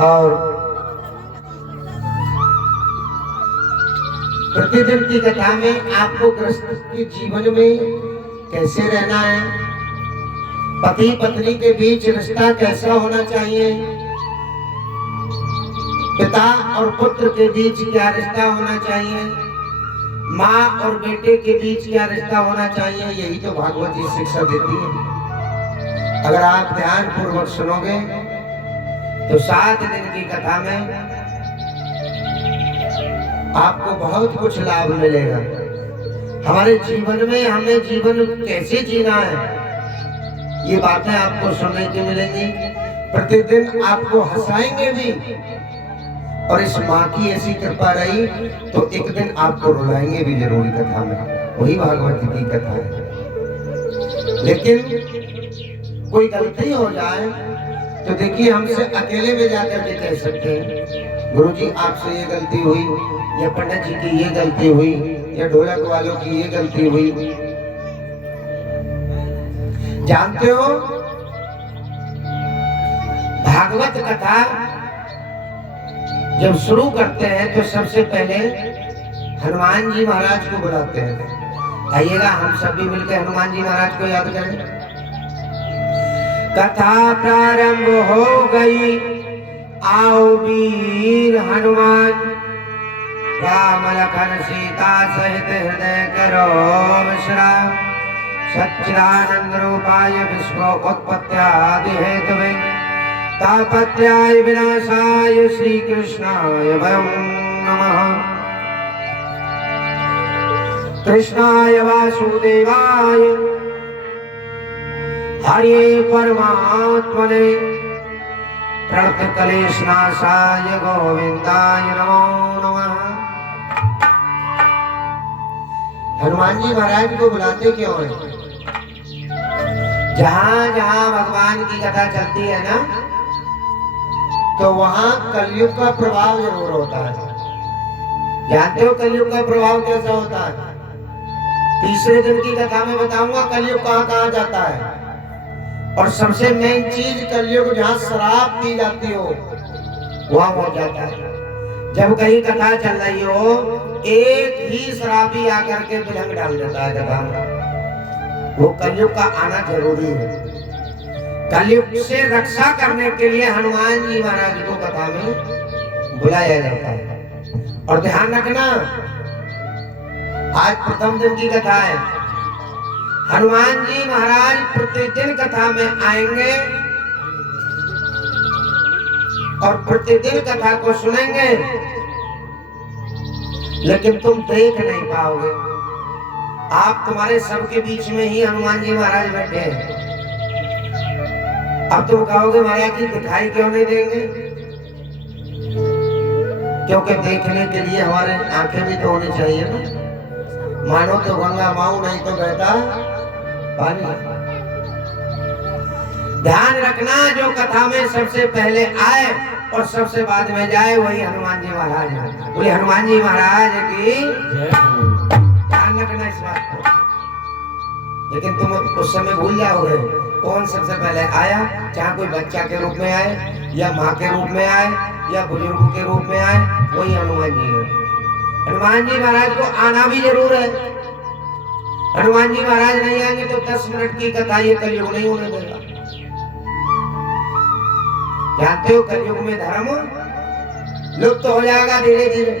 और प्रतिदिन की कथा में आपको गृहस्थ के जीवन में कैसे रहना है, पति पत्नी के बीच रिश्ता कैसा होना चाहिए, पिता और पुत्र के बीच क्या रिश्ता होना चाहिए, माँ और बेटे के बीच क्या रिश्ता होना चाहिए, यही तो भागवत जी शिक्षा देती है। अगर आप ध्यान पूर्वक सुनोगे तो 7 दिन की कथा में आपको बहुत कुछ लाभ मिलेगा। हमारे जीवन में हमें जीवन कैसे जीना है, ये बातें आपको सुनने की मिलेंगी। प्रतिदिन आपको हंसाएंगे भी, और इस माँ की ऐसी कृपा रही तो एक दिन आपको रुलाएंगे भी जरूरी कथा में। वही भागवत की कथा है। लेकिन कोई गलती हो जाए तो देखिए, हमसे अकेले में जाकर के कह सकते हैं, गुरुजी आपसे ये गलती हुई, या पंडित जी की ये गलती हुई, या ढोलक वालों की ये गलती हुई। जानते हो, भागवत कथा जब शुरू करते हैं तो सबसे पहले हनुमान जी महाराज को बुलाते हैं। आइएगा हम सभी मिलकर हनुमान जी महाराज को याद करें। कथा प्रारंभ हो गई, आओ वीर हनुमान, राम लखन सीता सहित हृदय करो विश्राम। सच्चिदानंद रूपाय विश्व उत्पत्त्यादि हेतवे, तापत्र्याय विनाशाय श्री कृष्णाय वयं नमः। कृष्णाय वासुदेवाय हरे परमात्मने, प्रणतक्लेशनाशाय गोविंदाय नमो नमः। हनुमान जी महाराज को बुलाते क्यों हैं? जहां जहां भगवान की कथा चलती है ना, तो वहां कलयुग का प्रभाव जरूर होता है। जानते हो कलयुग का प्रभाव कैसा होता है? तीसरे दिन की कथा में बताऊंगा कलयुग कहां कहां जाता है। और सबसे मेन चीज, कलयुग जहां शराब पी जाती हो वहां हो जाता है। जब कहीं कथा चल रही हो, एक ही शराबी आकर के बिलंग डाल देता है कथा में। वो कलयुग का आना जरूरी है। कलयुग से रक्षा करने के लिए हनुमान जी महाराज को कथा में बुलाया जाता है। और ध्यान रखना, आज प्रथम दिन की कथा है। हनुमान जी महाराज प्रतिदिन कथा में आएंगे और प्रतिदिन कथा को सुनेंगे, लेकिन तुम देख नहीं पाओगे। आप तुम्हारे सबके बीच में ही हनुमान जी महाराज बैठे हैं। अब तुम कहोगे महाराज जी दिखाई क्यों नहीं देंगे? क्योंकि देखने के लिए हमारे आंखें भी तो होनी चाहिए ना। मानो तो गंगा माऊ, नहीं तो बहता पानी। ध्यान रखना, जो कथा में सबसे पहले आए और सबसे बाद में जाए वही हनुमान जी महाराज है। बोले हनुमान जी महाराज की ध्यान रखना इस बात को। लेकिन तुम उस समय भूल जाओगे कौन सबसे पहले आया, चाहे कोई बच्चा के रूप में आए या माँ के रूप में आए या बुजुर्गों के रूप में आए, वही हनुमान जी है। हनुमान जी महाराज को आना भी जरूर है। हनुमान जी महाराज नहीं आएंगे तो 10 मिनट की कथा ये कलयुग नहीं होने देगा। जानते हो कलयुग में धर्म लुप्त हो जाएगा धीरे धीरे।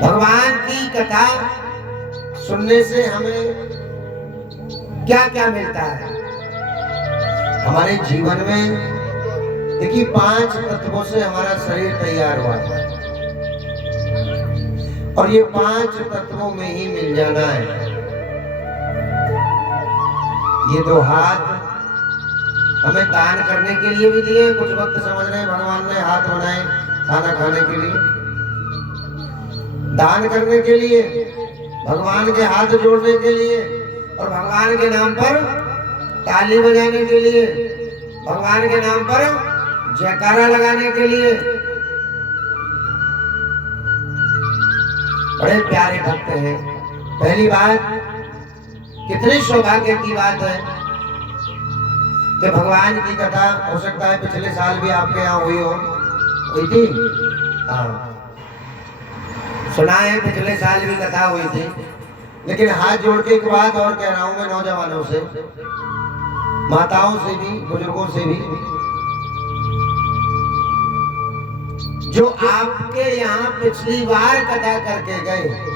भगवान की कथा सुनने से हमें क्या क्या मिलता है? हमारे जीवन में देखिए 5 तत्वों से हमारा शरीर तैयार हुआ है, और ये 5 तत्वों में ही मिल जाना है। ये 2 हाथ हमें दान करने के लिए भी दिए। कुछ वक्त समझ रहे हैं भगवान ने हाथ बनाए खाना खाने के लिए, दान करने के लिए, भगवान के हाथ जोड़ने के लिए, और भगवान के नाम पर ताली बजाने के लिए, भगवान के नाम पर जयकारा लगाने के लिए। बड़े प्यारे भक्त हैं। पहली बात, कितने सौभाग्य की बात है कि भगवान की कथा हो सकता है पिछले साल भी आपके यहाँ हुई हो, हुई थी। हाँ, सुना है पिछले साल भी कथा हुई थी। लेकिन हाथ जोड़ के एक बात और कह रहा हूं मैं नौजवानों से, माताओं से भी, बुजुर्गों से भी, जो आपके यहाँ पिछली बार कथा करके गए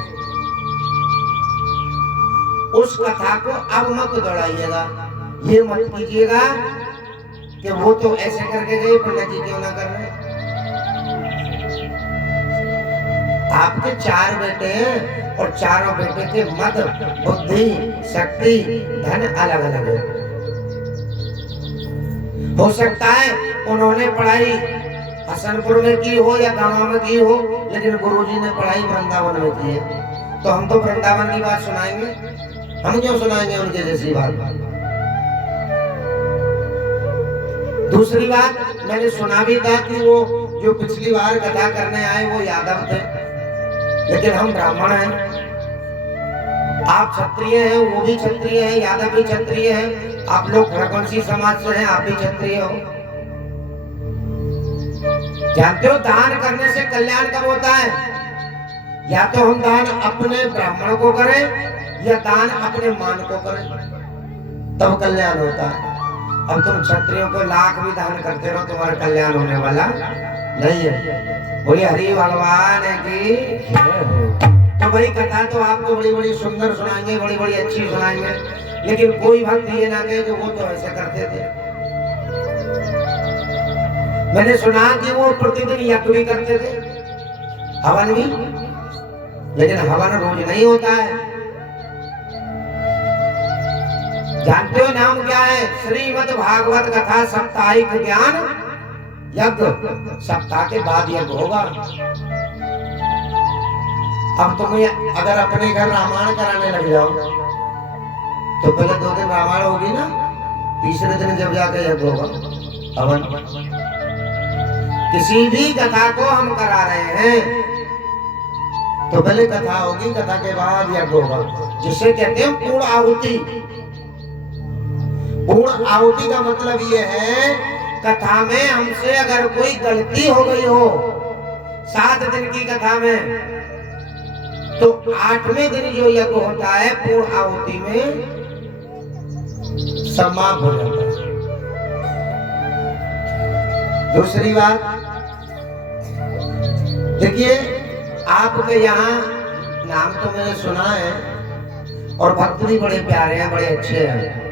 उस कथा को अब मत दोहराइएगा। ये मत कीजिएगा कि वो तो ऐसे करके गए, पंडित जी क्यों ना कर रहे। आपके 4 बेटे हैं और चारों बेटे के मत, बुद्धि, शक्ति, धन अलग अलग है। हो सकता है उन्होंने पढ़ाई हसनपुर में की हो या गांव में की हो, लेकिन गुरुजी ने पढ़ाई वृंदावन में की है। तो हम तो वृंदावन की बात सुनाएंगे, हम क्यों सुनाएंगे उनके जैसी बात। दूसरी बात, मैंने सुना भी था कि वो जो पिछली बार कथा करने आए वो यादव थे, लेकिन हम ब्राह्मण हैं। आप क्षत्रिय हैं, वो भी क्षत्रिय है, यादव भी क्षत्रिय है, आप लोग रघुवंशी समाज से हैं, आप भी क्षत्रिय हो। जानते हो दान करने से कल्याण कब होता है? या तो हम दान अपने ब्राह्मण को करें या दान अपने मान को करें, तब कल्याण होता है। अब तुम क्षत्रियों को लाख भी दान करते रहो, तुम्हारा कल्याण होने वाला नहीं है। बोले हरि भगवान की। तो भाई कथा तो आपको बड़ी बड़ी सुंदर सुनाएंगे, बड़ी बड़ी अच्छी सुनाएंगे, लेकिन कोई भक्त ये ना कहे कि वो तो ऐसे करते थे। मैंने सुना कि वो प्रतिदिन यज्ञ भी करते थे, हवन भी, लेकिन हवन रोज नहीं होता है। जानते हो नाम क्या है? श्रीमद् भागवत कथा साप्ताहिक ज्ञान यज्ञ। सप्ताह के बाद यज्ञ होगा। अब तुम्हें अगर अपने घर रामायण कराने लग जाओ तो पहले 2 दिन रामायण होगी ना, तीसरे दिन जब जाके यज्ञ होगा, हवन। किसी भी कथा को हम करा रहे हैं तो पहले कथा होगी, कथा के बाद यज्ञ होगा, जिसे कहते हैं पूर्ण आहुति। पूर्ण आहुति का मतलब ये है, कथा में हमसे अगर कोई गलती हो गई हो 7 दिन की कथा में, तो 8वें दिन जो यज्ञ होता है पूर्ण आहुति में समाप्त हो जाता है। दूसरी बात देखिए, आपके यहाँ नाम तो मैंने सुना है और भक्त भी बड़े प्यारे हैं, बड़े अच्छे हैं,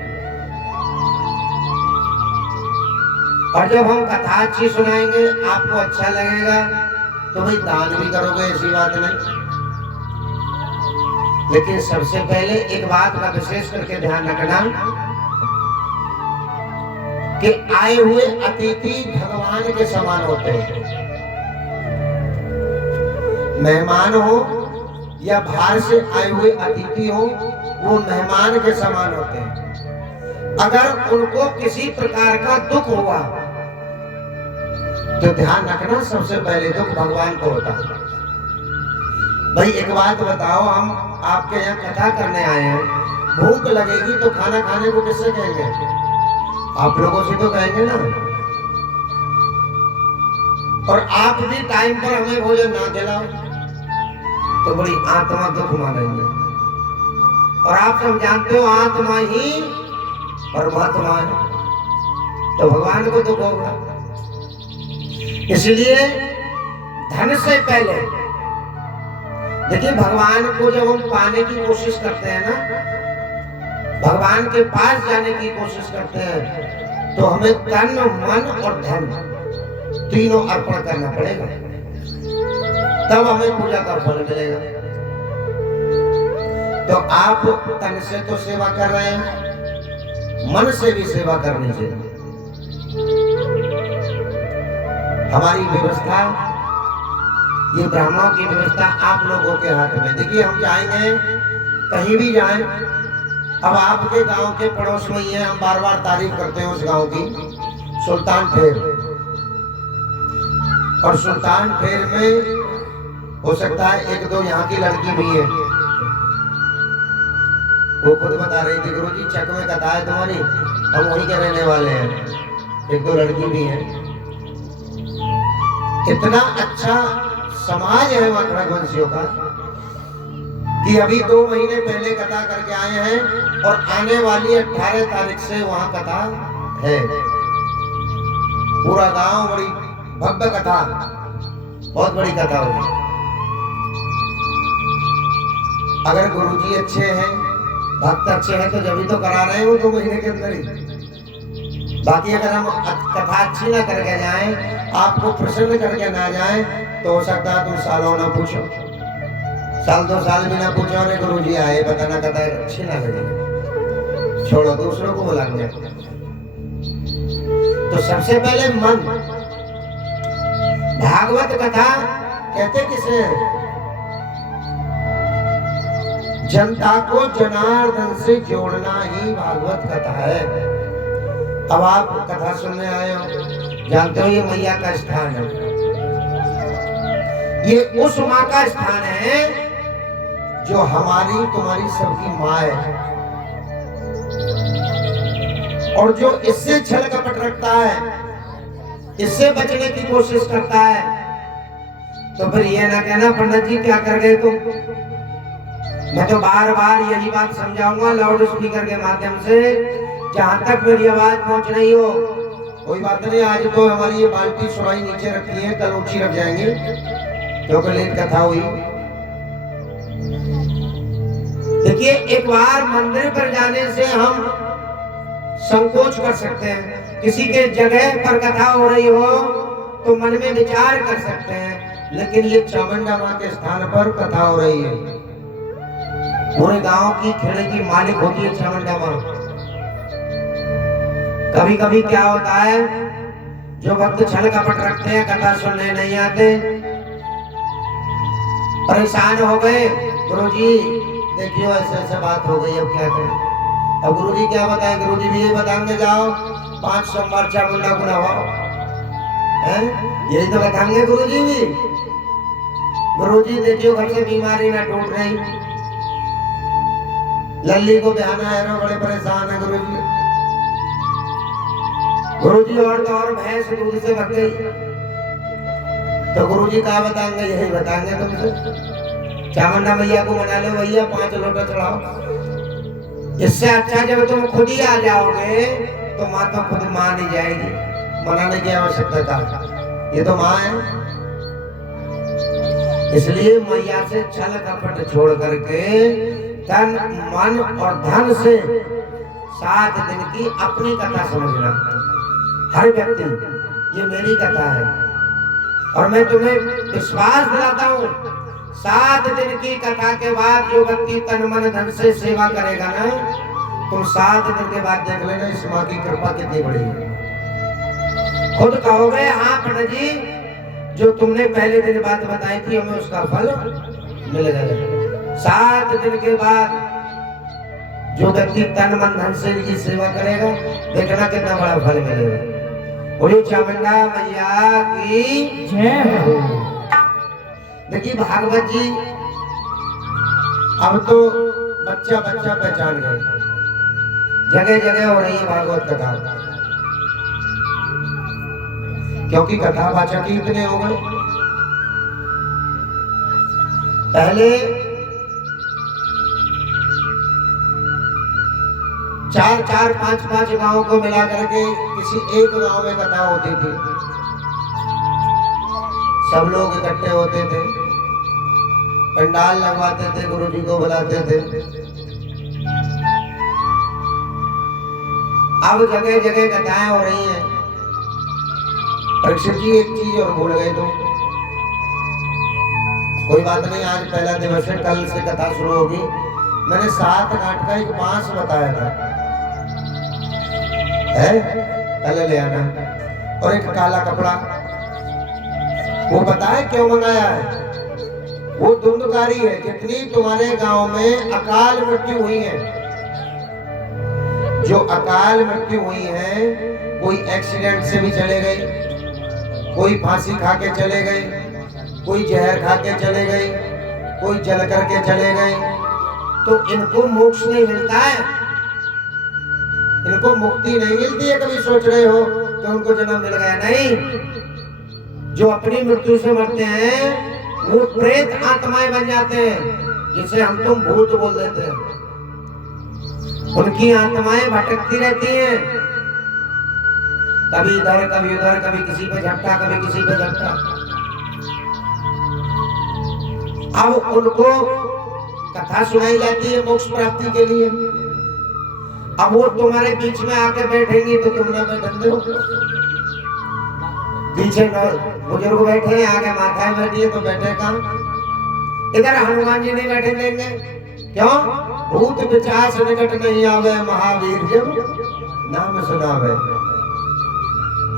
और जब हम कथा अच्छी सुनाएंगे आपको अच्छा लगेगा तो भाई दान भी करोगे, ऐसी बात नहीं। लेकिन सबसे पहले एक बात का विशेष करके ध्यान रखना कि आए हुए अतिथि भगवान के समान होते हैं। मेहमान हो या बाहर से आए हुए अतिथि हो, वो मेहमान के समान होते हैं। अगर उनको किसी प्रकार का दुख हुआ तो ध्यान रखना सबसे पहले दुख भगवान को होता है। भाई एक बात बताओ, हम आपके यहाँ कथा करने आए हैं, भूख लगेगी तो खाना खाने को किससे कहेंगे? आप लोगों से तो कहेंगे ना। और आप भी टाइम पर हमें भोजन ना खिलाओ तो बड़ी आत्मा दुख मानेंगे। और आप सब जानते हो आत्मा ही परमात्मा है, तो भगवान को दुख होगा। इसलिए धन से पहले देखिए, भगवान को जब हम पाने की कोशिश करते हैं ना, भगवान के पास जाने की कोशिश करते हैं, तो हमें तन, मन और धन तीनों अर्पण करना पड़ेगा, तब हमें पूजा का फल मिलेगा। तो आप तन से तो सेवा कर रहे हैं, मन से भी सेवा करनी चाहिए। हमारी व्यवस्था, ये ब्राह्मणों की व्यवस्था आप लोगों के हाथ में। देखिए, हम चाहेंगे कहीं भी जाएं, अब आपके गांव के पड़ोस में ही है, हम बार बार तारीफ करते हैं उस गांव की, सुल्तान फेर। और सुल्तान फेर में हो सकता है 1-2 यहाँ की लड़की भी है। वो खुद बता रही थी, गुरुजी चक में कथा है तुम्हारी, हम वहीं के रहने वाले हैं, एक दो लड़की भी है। इतना अच्छा समाज है वहां खड़गवंशियों का कि अभी 2 महीने पहले कथा करके आए हैं और आने वाली 18 तारीख से वहां कथा है। पूरा गांव बड़ी भव्य कथा, बहुत बड़ी कथा होगी। अगर गुरुजी अच्छे हैं, भक्त अच्छे हैं तो जब भी तो करा रहे हैं वो 2 महीने के अंदर ही। बाकी अगर हम कथा अच्छी ना करके जाएं, आपको प्रसन्न करके ना जाएं, तो हो सकता है तुम सालों ना पूछो, साल 2 साल भी ना पूछो, अरे गुरुजी आए पता ना कथा अच्छी ना लगे, छोड़ो दूसरों को बुलाएंगे। तो सबसे पहले मन, भागवत कथा कहते किसे हैं? जनता को जनार्दन से जोड़ना ही भागवत कथा है। अब आप कथा सुनने आए हो, जानते हो ये मैया का स्थान है, ये उस माँ का स्थान है जो हमारी तुम्हारी सबकी माँ है। और जो इससे छल कपट रखता है, इससे बचने की कोशिश करता है, तो फिर ये ना कहना पंडित जी क्या कर गए तुम। मैं तो बार बार यही बात समझाऊंगा लाउड स्पीकर के माध्यम से, जहां तक मेरी आवाज पहुंच रही हो। कोई बात नहीं, आज तो हमारी ये बाल्टी सुराई नीचे रखी है, कल ऊंची रख जाएंगे क्योंकि लेट कथा हुई। देखिए, एक बार मंदिर पर जाने से हम संकोच कर सकते हैं, किसी के जगह पर कथा हो रही हो तो मन में विचार कर सकते हैं, लेकिन ये चामुंडा मां के स्थान पर कथा हो रही है। पूरे गांव की खेड़े की मालिक होती है चामुंडा मां। कभी कभी क्या होता है, जो भक्त छल कपट रखते हैं, कथा सुनने नहीं आते, परेशान हो गए, गुरुजी देखियो ऐसे ऐसे बात हो गई, अब क्या करें। अब गुरुजी क्या बताएं, गुरुजी भी यही बताएंगे जाओ 5 सोमवार चामुंडा को नवाओ, यही तो बताएंगे गुरुजी भी। गुरुजी देखियो घर से बीमारी ना टूट रही, लल्ली को बहाना है ना, बड़े परेशान है गुरुजी। गुरुजी और तो और भैंस दूध से भग गई, तो गुरुजी क्या बताएंगे, यही बताएंगे तुमसे, चामुंडा मैया को मना लो भैया, 5 लोटा चढ़ाओ। इससे अच्छा जब तुम खुद ही आ जाओगे तो माँ तो खुद मान ही जाएगी, मनाने की आवश्यकता था, ये तो माँ है। इसलिए मैया से छल कपट छोड़ करके तन मन और धन से 7 दिन की अपनी कथा समझना। हर व्यक्ति, ये मेरी कथा है और मैं तुम्हें विश्वास दिलाता हूँ, 7 दिन की कथा के बाद जो व्यक्ति तन मन धन से सेवा करेगा ना, तुम 7 दिन के बाद देख लेना इस माँ की कृपा कितनी बड़ी है। खुद कहोगे हाँ पंडित जी, जो तुमने पहले दिन बात बताई थी हमें उसका फल मिलेगा। 7 दिन के बाद जो व्यक्ति तन मन धन से इनकी सेवा करेगा, देखना कितना बड़ा फल मिलेगा। बोलिए चामुंडा मैया की जय हो। देखिए भागवत जी अब तो बच्चा बच्चा पहचान गए, जगह जगह हो रही है भागवत कथा, क्योंकि कथा वाचक ही इतने हो गए। पहले 4-4, 5-5 गांवों को मिला करके किसी एक गांव में कथा होती थी, सब लोग इकट्ठे होते थे, पंडाल लगवाते थे, गुरुजी को बुलाते थे। अब जगह जगह कथाएं हो रही हैं। परीक्षित जी एक चीज और भूल गए तुम, कोई बात नहीं, आज पहला दिवस है, कल से कथा शुरू होगी। मैंने 7 काठ का एक बांस बताया था, है कल ले आना, और एक काला कपड़ा, वो पता है क्यों मंगाया है? वो धुंधकारी है। जितनी तुम्हारे गांव में अकाल मृत्यु हुई है, जो अकाल मृत्यु हुई है, कोई एक्सीडेंट से भी चले गए, कोई फांसी खा के चले गए, कोई जहर खा के चले गए, कोई जल करके चले गए, तो इनको मोक्ष नहीं मिलता है। इनको मुक्ति नहीं मिलती है। कभी सोच रहे हो कि उनको जन्म मिल गया? नहीं, जो अपनी मृत्यु से मरते हैं वो प्रेत आत्माएं बन जाते हैं, जिसे हम तुम भूत बोल देते हैं। उनकी आत्माएं भटकती रहती हैं, कभी इधर कभी उधर, कभी किसी पे झपटा कभी किसी पे झपटा। अब उनको कथा सुनाई जाती है मोक्ष प्राप्ति के लिए। अब वो तुम्हारे बीच में आके बैठेंगी तो तुम ना बैठे हो। पीछे बुजुर्ग बैठे हैं, आगे माता बैठी है तो बैठे कहाँ? इधर हनुमान जी नहीं बैठे देंगे। क्यों? भूत पिशाच निकट नहीं आवे, महावीर जब नाम सुनावे।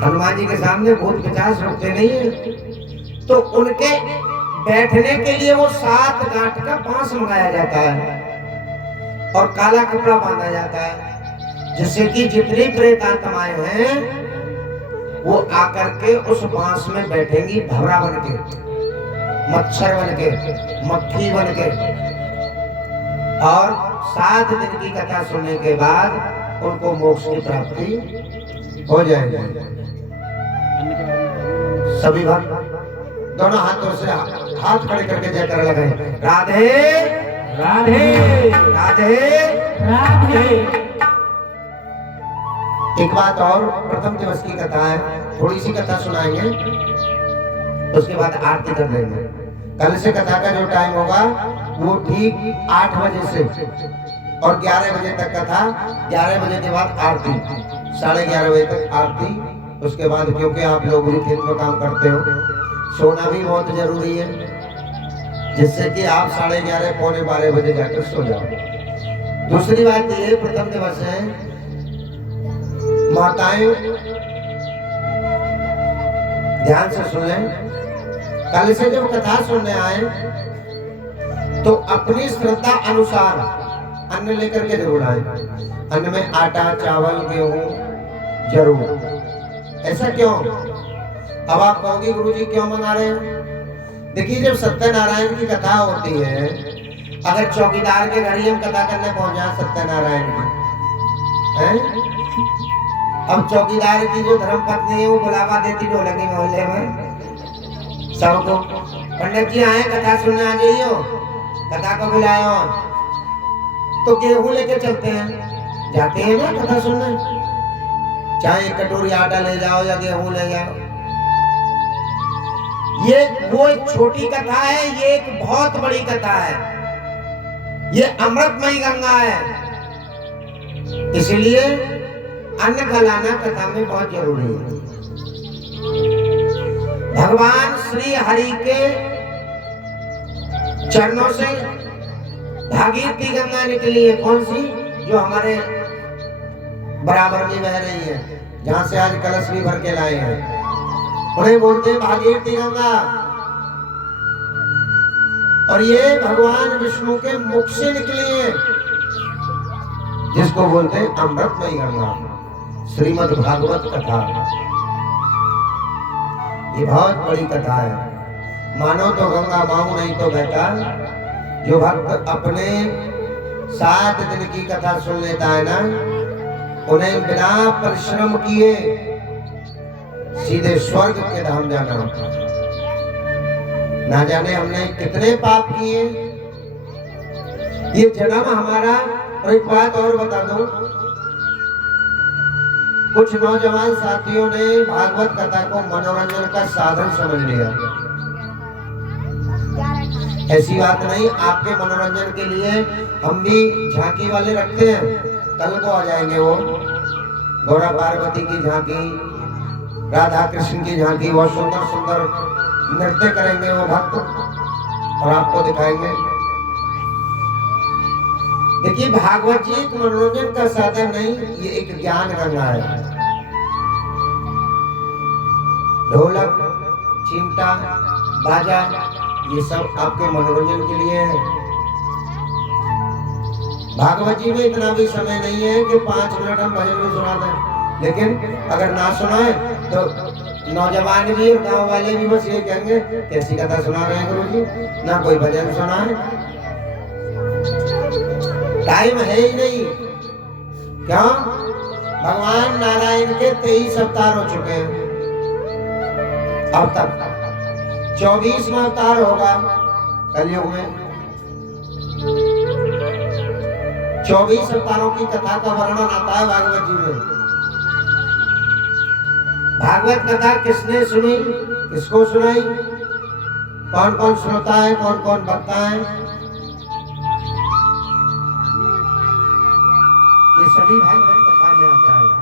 हनुमान जी के सामने भूत पिशाच रुकते नहीं है। तो उनके बैठने के लिए वो 7 गांठ का बांस मंगाया जाता है और काला कपड़ा बांधा जाता है, जिससे कि जितनी प्रेत आत्माएं हैं वो आकर के उस बांस में बैठेंगी, भवरा बन के, मच्छर बन के, मक्खी बन के। और 7 दिन की कथा सुनने के बाद उनको मोक्ष की प्राप्ति हो जाएगी। सभी भक्त दोनों हाथों से हाथ खड़े करके जयकारा लगाएं, राधे राधे राधे राधे। एक बात और, प्रथम दिवस की कथा है, थोड़ी सी कथा सुनाएंगे, उसके बाद आरती कर देंगे। कल से कथा का जो टाइम होगा वो ठीक 8 बजे से और 11 बजे तक कथा, 11 बजे के बाद आरती, 11:30 बजे तक आरती। उसके बाद क्योंकि आप लोग भी खेत में काम करते हो, सोना भी बहुत जरूरी है, जिससे कि आप 11:30 पौने 12 बजे जाकर सो जाओ। दूसरी बात ये, प्रथम दिवस है, माताएं ध्यान से सुन लें। कल से जब कथा सुनने आए तो अपनी श्रद्धा अनुसार अन्न लेकर के जरूर आए। अन्न में आटा, चावल, गेहूं जरूर। ऐसा क्यों? अब आप कहोगे गुरुजी क्यों मंगा रहे हैं? देखिए, जब सत्यनारायण की कथा होती है, अगर चौकीदार के घर ही हम कथा करने पहुंच जाए सत्यनारायण की, हैं? अब चौकीदार की जो धर्मपत्नी है वो बुलावा देती ढोलकी मोहल्ले में सबको, पंडित जी आए कथा सुनने आ जाइए, कथा को बुलाओ, तो गेहूं लेके चलते हैं, जाते हैं ना कथा सुनने, चाहे एक कटोरी आटा ले जाओ या गेहूं ले जाओ। ये वो एक छोटी कथा है, ये एक बहुत बड़ी कथा है, ये अमृतमयी गंगा है। इसलिए अन्न खिलाना कथा में बहुत जरूरी है। भगवान श्री हरि के चरणों से भागीरथी गंगा निकली है। कौन सी? जो हमारे बराबर में बह रही है, जहां से आज कलश भी भर के लाए हैं, उन्हें बोलते हैं भागीरथी गंगा। और ये भगवान विष्णु के मुख से निकली है, जिसको बोलते हैं अमृतमयी गंगा, श्रीमद् भागवत कथा। ये बहुत बड़ी कथा है। मानो तो गंगा, माऊ नहीं तो बेटा। जो भक्त अपने 7 दिन की कथा सुन लेता है ना, उन्हें बिना परिश्रम किए सीधे स्वर्ग के धाम जाना होता है। ना जाने हमने कितने पाप किए। ये जन्म हमारा। और एक बात और बता दूं, कुछ नौजवान साथियों ने भागवत कथा को मनोरंजन का साधन समझ लिया। ऐसी बात नहीं, आपके मनोरंजन के लिए हम भी झांकी वाले रखते हैं। कल को आ जाएंगे वो, गौरा पार्वती की झांकी, राधा कृष्ण की झांकी, बहुत सुंदर सुंदर नृत्य करेंगे वो भक्त और आपको दिखाएंगे। देखिए, भागवत जी एक मनोरंजन का साधन नहीं, ये एक ज्ञान गंगा है। ढोलक, चिमटा, बाजा, ये सब आपके मनोरंजन के लिए है। भागवत जी में इतना भी समय नहीं है कि 5 मिनट हम भजन में सुना दें। लेकिन अगर ना सुनाए तो नौजवान भी और गांव वाले भी बस ये कहेंगे कैसी कथा सुना रहे हैं गुरुजी, ना कोई भजन सुना है। टाइम है ही नहीं। क्या? भगवान नारायण के 23 अवतार हो चुके हैं अब तक। 24वां अवतार होगा कलयुग में। 24 अवतारों की कथा का वर्णन आता है भागवत जी में। भागवत कथा किसने सुनी, किसको सुनाई, कौन कौन श्रोता है, कौन कौन भक्ता है, ये सभी भागवत कथा में आता है।